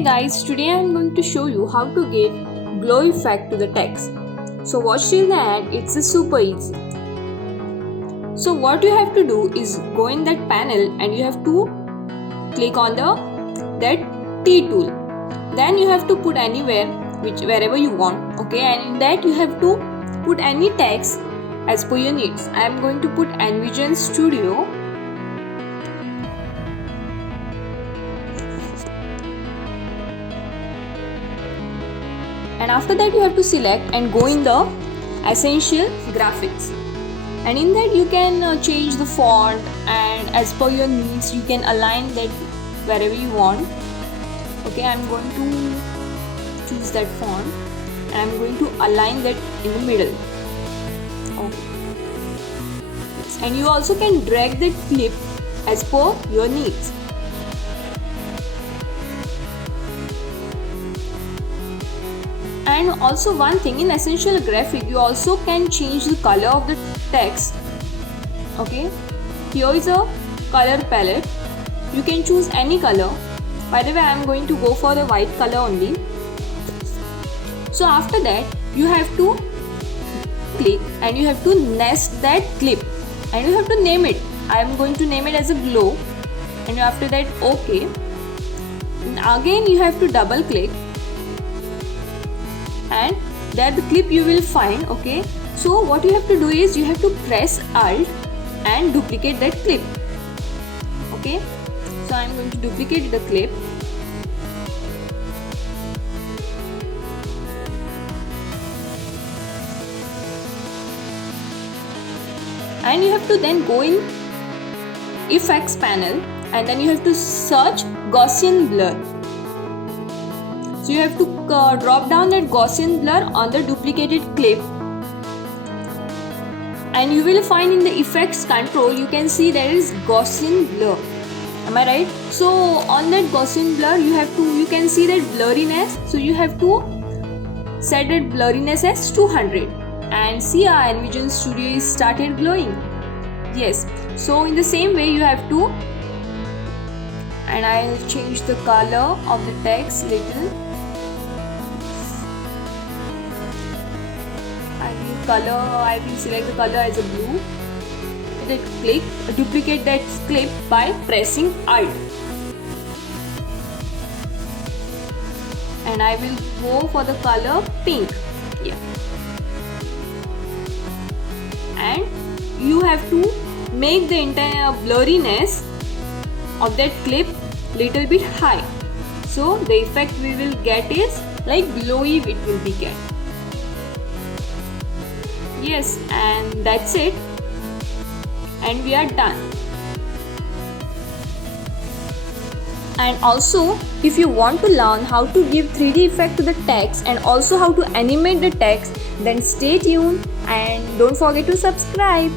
Hey guys, today I am going to show you how to give glow effect to the text. So watch till the end, it's super easy. So what you have to do is go in that panel and you have to click on that T tool. Then you have to put anywhere wherever you want, okay, and in that you have to put any text as per your needs. I am going to put Envision Studio. And after that you have to select and go in the essential graphics, and in that you can change the font, and as per your needs you can align that wherever you want. Okay, I'm going to choose that font and I'm going to align that in the middle. Okay. Yes. And you also can drag that clip as per your needs. And also one thing, in essential graphic you also can change the color of the text. Okay, here is a color palette, you can choose any color. By the way, I am going to go for the white color only. So after that you have to click and you have to nest that clip and you have to name it. I am going to name it as a glow, and after that OK, and again you have to double click and there the clip you will find. Okay, so what you have to do is you have to press Alt and duplicate that clip. Okay, so I am going to duplicate the clip and you have to then go in effects panel and then you have to search Gaussian blur. So you have to drop down that Gaussian blur on the duplicated clip, and you will find in the effects control you can see there is Gaussian blur. Am I right? So on that Gaussian blur you can see that blurriness, so you have to set that blurriness as 200 and see our Envision Studio is started glowing. Yes, so in the same way you have to, and I'll change the color of the text little. I will select the color as a blue. Then click duplicate that clip by pressing Alt, and I will go for the color pink. Yeah, and you have to make the entire blurriness of that clip little bit high, so the effect we will get is like glowy it will be get. Yes, and that's it, and we are done. And also, if you want to learn how to give 3D effect to the text and also how to animate the text, then stay tuned and don't forget to subscribe.